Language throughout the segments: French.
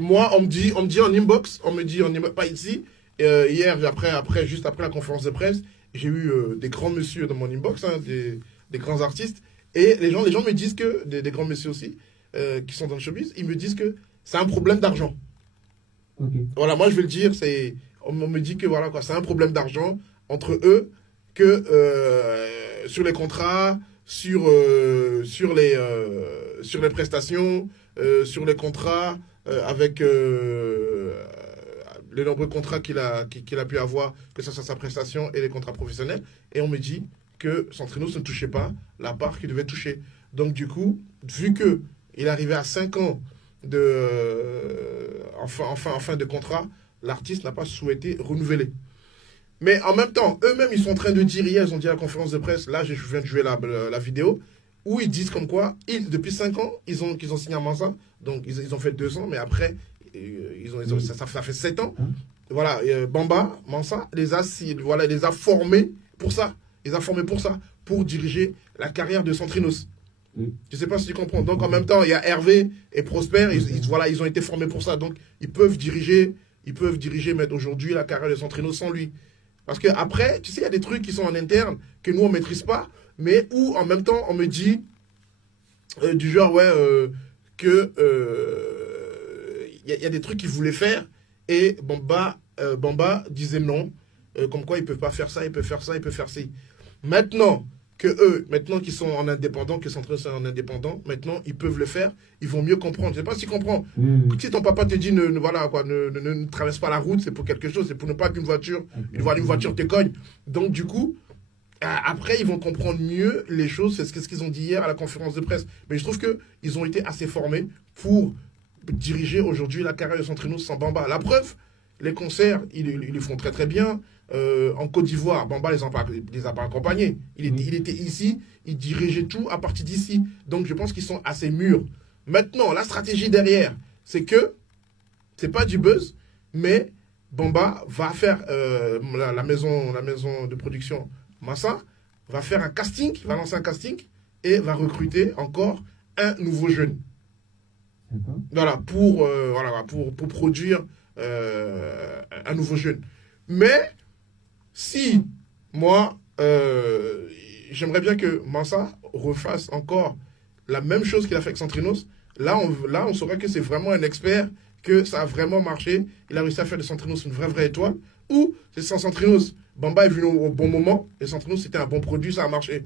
Moi, on me dit en inbox, pas ici. Hier, juste après la conférence de presse, j'ai eu des grands messieurs dans mon inbox, hein, des grands artistes. Et les gens me disent que, des grands messieurs aussi, qui sont dans le showbiz, ils me disent que c'est un problème d'argent. Ok. Voilà, moi je vais le dire, on me dit que voilà quoi, c'est un problème d'argent entre eux, que sur les contrats, sur les prestations, sur les contrats, avec les nombreux contrats qu'il a pu avoir, que ce soit sa prestation et les contrats professionnels. Et on me dit que Centrinos ne touchait pas la part qu'il devait toucher. Donc du coup, vu que il arrivait à 5 ans en fin de contrat, l'artiste n'a pas souhaité renouveler. Mais en même temps, eux-mêmes, ils sont en train de dire, hier, ils ont dit à la conférence de presse, là, je viens de jouer la vidéo, où ils disent comme quoi, depuis 5 ans, qu'ils ont signé à Mansa, donc ils ont fait 2 ans, mais après, ça fait 7 ans. Voilà, Bamba, Mansa, les a formés pour ça. Les a formés pour ça, pour diriger la carrière de Centrinos. Je ne sais pas si tu comprends. Donc en même temps, il y a Hervé et Prosper, ils ont été formés pour ça. Donc ils peuvent diriger mettre aujourd'hui la carrière de Centrinos sans lui. Parce qu'après, tu sais, il y a des trucs qui sont en interne que nous, on ne maîtrise pas, mais où en même temps, on me dit du genre, ouais, que y a des trucs qu'il voulait faire et Bamba disait non, comme quoi ils ne peuvent pas faire ça, ils peuvent faire ça, ils peuvent faire ci. Maintenant qu'ils sont en indépendant, que Centrinos sont en indépendant, maintenant ils peuvent le faire, ils vont mieux comprendre. Je ne sais pas si tu comprends. Si ton papa te dit ne traverse pas la route, c'est pour quelque chose, c'est pour ne pas qu'une voiture te cogne. Donc du coup, après ils vont comprendre mieux les choses, c'est ce qu'ils ont dit hier à la conférence de presse. Mais je trouve qu'ils ont été assez formés pour diriger aujourd'hui la carrière de Centrinos sans Bamba. La preuve, les concerts, ils le font très très bien. En Côte d'Ivoire, Bamba les a pas accompagnés. Il était ici, il dirigeait tout à partir d'ici. Donc je pense qu'ils sont assez mûrs. Maintenant, la stratégie derrière, c'est que c'est pas du buzz, mais Bamba va faire la maison de production Massa va faire un casting, va lancer un casting et va recruter encore un nouveau jeune. Voilà, pour produire un nouveau jeune. Mais si moi, j'aimerais bien que Mansa refasse encore la même chose qu'il a fait avec Centrinos, là on saurait que c'est vraiment un expert, que ça a vraiment marché, il a réussi à faire de Centrinos une vraie étoile, ou c'est sans Centrinos, Bamba est venu au bon moment, et Centrinos c'était un bon produit, ça a marché.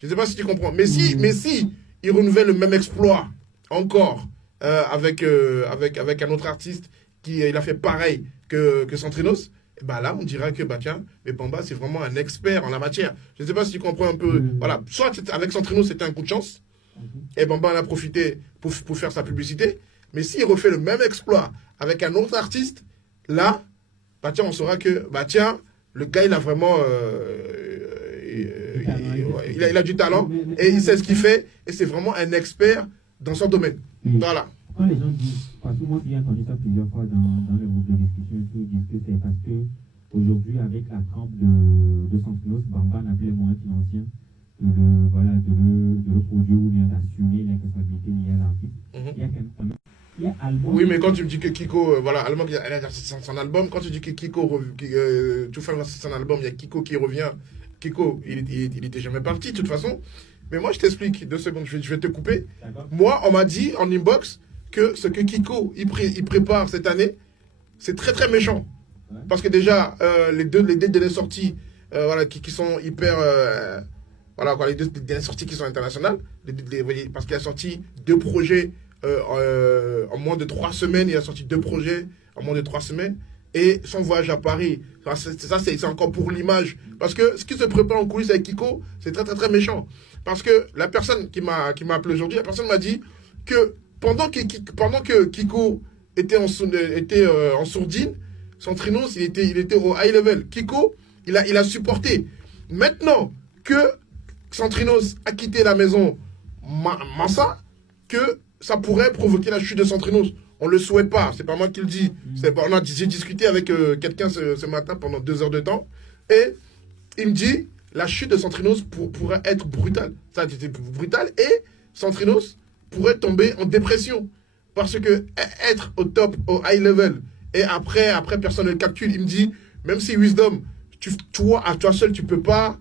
Je ne sais pas si tu comprends. Mais si il renouvelle le même exploit encore avec un autre artiste il a fait pareil que Centrinos, bah là on dira que tiens, mais Bamba c'est vraiment un expert en la matière. Je ne sais pas si tu comprends un peu. Voilà, soit avec Centrinos c'était un coup de chance, et Bamba en a profité pour faire sa publicité, mais s'il refait le même exploit avec un autre artiste, là, tiens, on saura que tiens, le gars il a vraiment il a du talent et il sait ce qu'il fait et c'est vraiment un expert dans son domaine. Voilà. Quand les gens disent, parce que moi j'ai entendu ça plusieurs fois dans les groupes de discussion, ils disent que c'est parce que aujourd'hui avec la trempe de Centrinos, Bamba n'a plus les moyens financiers de le produire ou bien d'assumer les responsabilités liées à l'artiste. Il y a quand même oui, mais quand tu me dis que Kiko, Allemand, elle a son album, quand tu dis que Kiko, tout fait son album, il y a Kiko qui revient. Kiko, il était jamais parti de toute façon. Mais moi, je t'explique, 2 secondes, je vais te couper. Moi, on m'a dit en inbox que ce que Kiko, il prépare cette année, c'est très très méchant. Ouais. Parce que déjà, les deux dernières sorties, qui sont hyper... les deux dernières sorties qui sont internationales, parce qu'il a sorti 2 projets en moins de 3 semaines, il a sorti 2 projets en moins de 3 semaines. Et son voyage à Paris, c'est encore pour l'image. Parce que ce qui se prépare en coulisses avec Kiko, c'est très très très méchant. Parce que la personne qui m'a appelé aujourd'hui, la personne m'a dit que pendant que Kiko était en sourdine, Centrinos, il était au high level. Kiko, il a supporté. Maintenant que Centrinos a quitté la maison Massa, que ça pourrait provoquer la chute de Centrinos. On ne le souhaite pas, c'est pas moi qui le dis. J'ai discuté avec quelqu'un ce matin pendant 2 heures de temps, et il me dit, la chute de Centrinos pourrait être brutale. Ça a été brutal, et Centrinos pourrait tomber en dépression. Parce que être au top, au high level, et après personne ne le capture, il me dit, même si Wisdom, toi, à toi seul, tu peux pas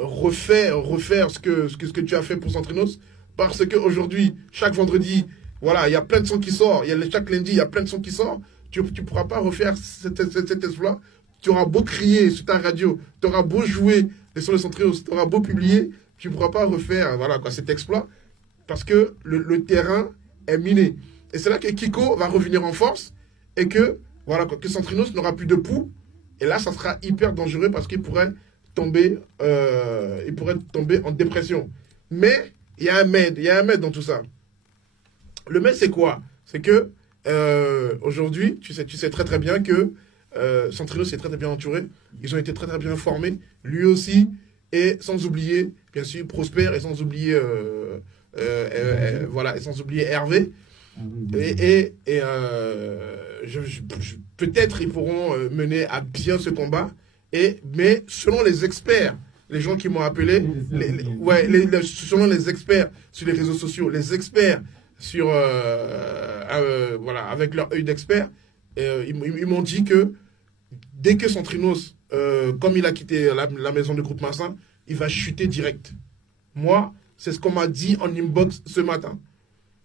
refaire ce que tu as fait pour Centrinos, parce qu'aujourd'hui, chaque vendredi, voilà, il y a plein de sons qui sortent, chaque lundi, il y a plein de sons qui sortent, tu ne pourras pas refaire cet exploit. Tu auras beau crier sur ta radio, tu auras beau jouer les sons de Centrinos, tu auras beau publier, tu ne pourras pas refaire voilà, quoi, cet exploit, parce que le terrain est miné. Et c'est là que Kiko va revenir en force, et que, voilà, que Centrinos n'aura plus de pouls, et là, ça sera hyper dangereux, parce qu'il pourrait tomber en dépression. Mais, il y a un mais dans tout ça. Le mais, c'est quoi? C'est que, aujourd'hui, tu sais très très bien que Centrinos est très très bien entouré. Ils ont été très très bien formés. Lui aussi. Et sans oublier, bien sûr, Prosper. Et sans oublier, voilà, et sans oublier Hervé. Peut-être ils pourront mener à bien ce combat. Mais selon les experts, les gens qui m'ont appelé, selon les experts sur les réseaux sociaux, les experts sur voilà, avec leur œil d'expert, ils m'ont dit que dès que Centrinos, comme il a quitté la maison de Groupe Massin, il va chuter direct. Moi, c'est ce qu'on m'a dit en inbox ce matin.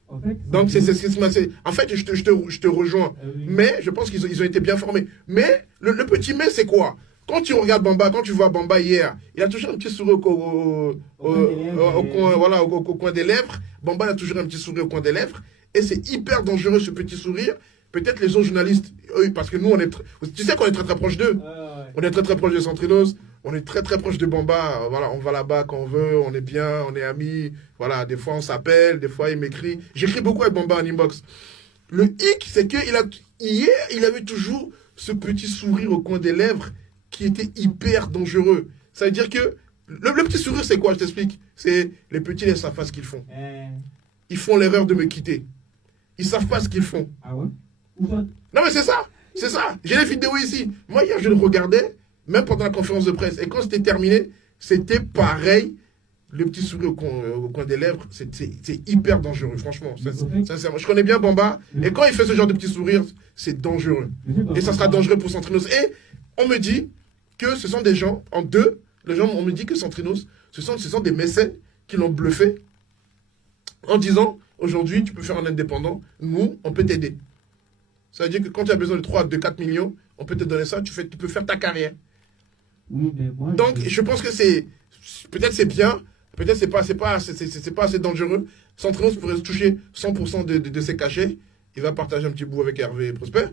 En fait, donc, c'est ce qui se passe. En fait, je te rejoins. Oui. Mais je pense qu'ils ont été bien formés. Mais le petit mais, c'est quoi? Quand tu regardes Bamba, quand tu vois Bamba hier, il a toujours un petit sourire au coin des lèvres. Bamba a toujours un petit sourire au coin des lèvres. Et c'est hyper dangereux, ce petit sourire. Peut-être les autres journalistes, eux, parce que nous, tu sais qu'on est très très proche d'eux. On est très très proche de Centrinos. On est très très proche de Bamba. Voilà, on va là-bas quand on veut. On est bien, on est amis. Voilà, des fois on s'appelle, des fois il m'écrit. J'écris beaucoup avec Bamba en inbox. Le hic, c'est que hier, il avait toujours ce petit sourire au coin des lèvres qui était hyper dangereux. Ça veut dire que le petit sourire, c'est quoi? Je t'explique. C'est les petits ne savent pas ce qu'ils font. Ils font l'erreur de me quitter. Ils savent pas ce qu'ils font. Ah ouais? Non mais c'est ça. C'est ça. J'ai les vidéos ici. Moi hier, je le regardais, même pendant la conférence de presse. Et quand c'était terminé, c'était pareil. Le petit sourire au coin des lèvres, c'est hyper dangereux, franchement. Sincèrement. Je connais bien Bamba. Et quand il fait ce genre de petit sourire, c'est dangereux. Et ça sera dangereux pour Centrinos. Et on me dit que ce sont des gens, on me dit que Centrinos, ce sont des mécènes qui l'ont bluffé en disant, aujourd'hui, tu peux faire un indépendant, nous, on peut t'aider. Ça veut dire que quand tu as besoin de 4 millions, on peut te donner ça, tu peux faire ta carrière. Oui, mais moi, donc, je pense que peut-être c'est bien, peut-être c'est pas assez dangereux. Centrinos pourrait toucher 100% de ses cachets. Il va partager un petit bout avec Hervé et Prosper.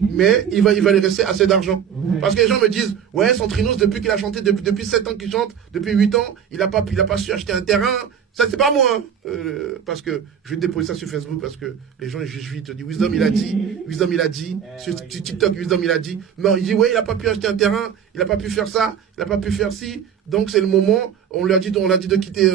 Mais il va lui rester assez d'argent. Parce que les gens me disent, ouais, Centrinos, depuis qu'il a chanté, depuis 7 ans qu'il chante, depuis 8 ans, il a pas su acheter un terrain. Ça, c'est pas moi. Parce que je vais déposer ça sur Facebook parce que les gens, je te dis, Wisdom, il a dit. Sur TikTok, Wisdom, il a dit. Non, il dit, ouais, il a pas pu acheter un terrain, il a pas pu faire ça, il a pas pu faire ci. Donc, c'est le moment, on l'a dit de quitter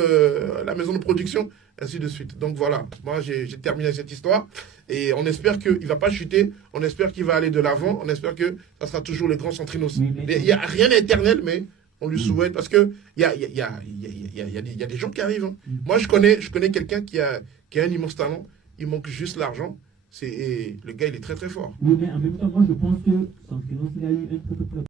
la maison de production, ainsi de suite. Donc, voilà. Moi, j'ai terminé cette histoire. Et on espère qu'il ne va pas chuter. On espère qu'il va aller de l'avant. On espère que ça sera toujours le grand Centrinos. Il n'y a rien d'éternel, mais on lui souhaite. Parce qu'il y a des gens qui arrivent. Hein. Moi, je connais quelqu'un qui a un immense talent. Il manque juste l'argent. Le gars, il est très, très fort. Oui, mais en même temps, moi, je pense que Centrinos, il a eu un peu